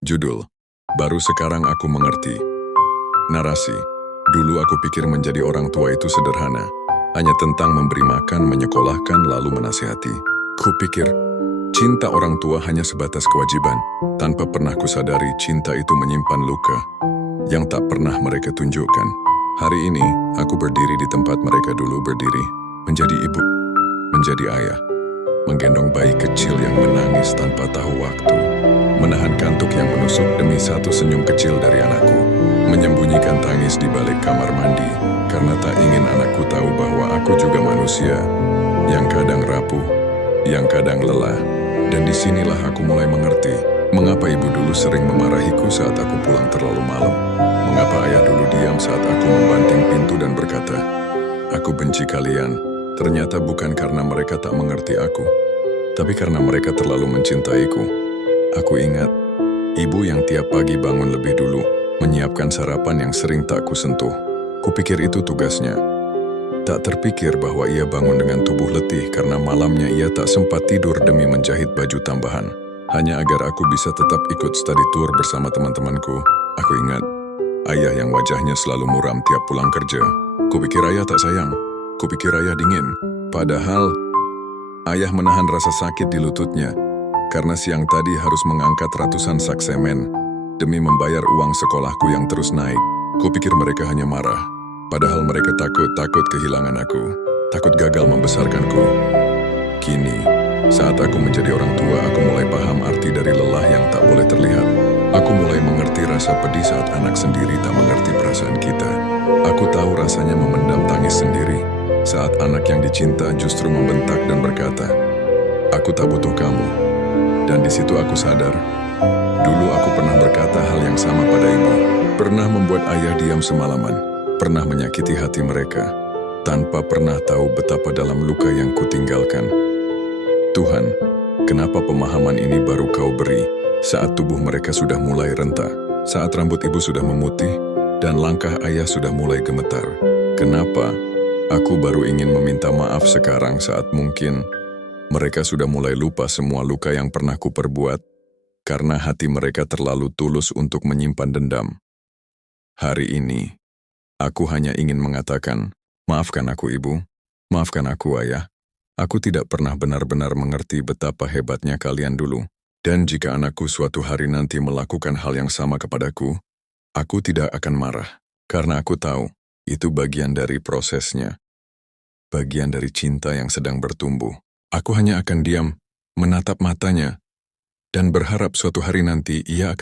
Judul, Baru Sekarang Aku Mengerti. Narasi, dulu aku pikir menjadi orang tua itu sederhana, hanya tentang memberi makan, menyekolahkan, lalu menasihati. Kupikir, cinta orang tua hanya sebatas kewajiban, tanpa pernah kusadari cinta itu menyimpan luka yang tak pernah mereka tunjukkan. Hari ini, aku berdiri di tempat mereka dulu berdiri, menjadi ibu, menjadi ayah, menggendong bayi kecil yang menangis tanpa tahu waktu, menahan kantuk yang menusuk demi satu senyum kecil dari anakku, menyembunyikan tangis di balik kamar mandi, karena tak ingin anakku tahu bahwa aku juga manusia, yang kadang rapuh, yang kadang lelah. Dan disinilah aku mulai mengerti, mengapa ibu dulu sering memarahiku saat aku pulang terlalu malam, mengapa ayah dulu diam saat aku membanting pintu dan berkata, "Aku benci kalian." Ternyata bukan karena mereka tak mengerti aku, tapi karena mereka terlalu mencintaiku. Aku ingat, ibu yang tiap pagi bangun lebih dulu, menyiapkan sarapan yang sering tak kusentuh. Kupikir itu tugasnya. Tak terpikir bahwa ia bangun dengan tubuh letih karena malamnya ia tak sempat tidur demi menjahit baju tambahan, hanya agar aku bisa tetap ikut study tour bersama teman-temanku. Aku ingat, ayah yang wajahnya selalu muram tiap pulang kerja. Kupikir ayah tak sayang. Kupikir ayah dingin, padahal ayah menahan rasa sakit di lututnya karena siang tadi harus mengangkat ratusan sak semen demi membayar uang sekolahku yang terus naik. Kupikir mereka hanya marah, padahal mereka takut kehilangan aku, takut gagal membesarkanku. Kini, saat aku menjadi orang tua, aku mulai paham arti dari lelah yang tak boleh terlihat. Aku mulai mengerti rasa pedih saat anak sendiri tak mengerti perasaan kita. Aku tahu rasanya memendam tangis sendiri saat anak yang dicinta justru membentak dan berkata, "Aku tak butuh kamu." Dan di situ aku sadar, dulu aku pernah berkata hal yang sama pada ibu. Pernah membuat ayah diam semalaman, pernah menyakiti hati mereka, tanpa pernah tahu betapa dalam luka yang kutinggalkan. Tuhan, kenapa pemahaman ini baru Kau beri saat tubuh mereka sudah mulai renta, saat rambut ibu sudah memutih, dan langkah ayah sudah mulai gemetar? Kenapa aku baru ingin meminta maaf sekarang saat mungkin mereka sudah mulai lupa semua luka yang pernah kuperbuat karena hati mereka terlalu tulus untuk menyimpan dendam? Hari ini, aku hanya ingin mengatakan, maafkan aku ibu, maafkan aku ayah. Aku tidak pernah benar-benar mengerti betapa hebatnya kalian dulu. Dan jika anakku suatu hari nanti melakukan hal yang sama kepadaku, aku tidak akan marah, karena aku tahu itu bagian dari prosesnya. Bagian dari cinta yang sedang bertumbuh. Aku hanya akan diam, menatap matanya, dan berharap suatu hari nanti ia akan